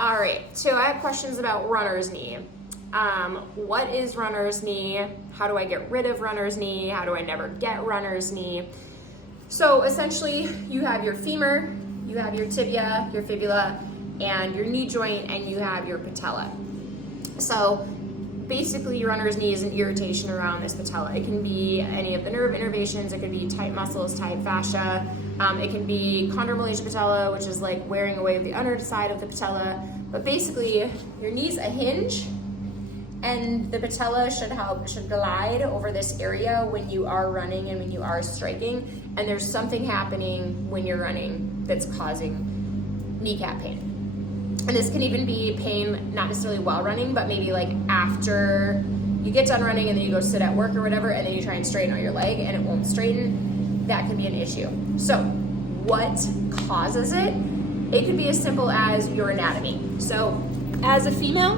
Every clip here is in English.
All right, so I have questions about runner's knee. What is runner's knee? How do I get rid of runner's knee? How do I never get runner's knee? So essentially, you have your femur, you have your tibia, your fibula, and your knee joint, and you have your patella. So basically, runner's knee is an irritation around this patella. It can be any of the nerve innervations, it could be tight muscles, tight fascia. It can be chondromalacia patella, which is like wearing away the underside of the patella. But basically, your knee's a hinge, and the patella should glide over this area when you are running and when you are striking. And there's something happening when you're running that's causing kneecap pain. And this can even be pain, not necessarily while running, but maybe like after you get done running and then you go sit at work or whatever, and then you try and straighten out your leg and it won't straighten. That could be an issue. So what causes it? It could be as simple as your anatomy. So as a female,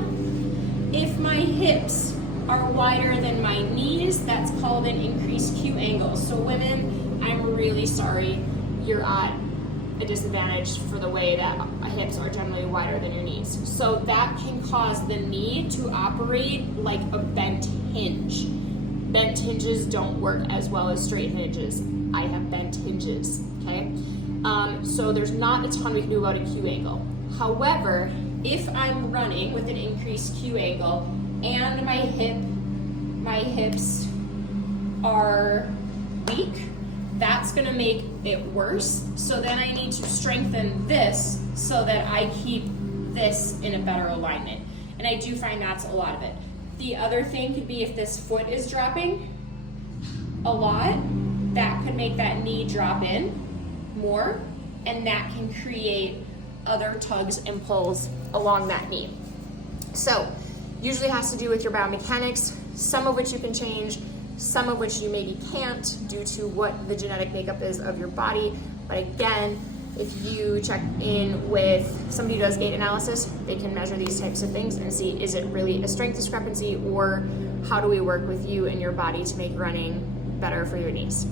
if my hips are wider than my knees, that's called an increased Q angle. So women, I'm really sorry, you're at a disadvantage for the way that hips are generally wider than your knees. So that can cause the knee to operate like a bent hinge. Bent hinges don't work as well as straight hinges. I have bent hinges, okay? So there's not a ton we can do about a Q angle. However, if I'm running with an increased Q angle and my hips are weak, that's gonna make it worse. So then I need to strengthen this so that I keep this in a better alignment. And I do find that's a lot of it. The other thing could be if this foot is dropping a lot, that could make that knee drop in more, and that can create other tugs and pulls along that knee. So usually has to do with your biomechanics, some of which you can change, some of which you maybe can't due to what the genetic makeup is of your body. But again, if you check in with somebody who does gait analysis, they can measure these types of things and see, is it really a strength discrepancy, or how do we work with you and your body to make running better for your knees?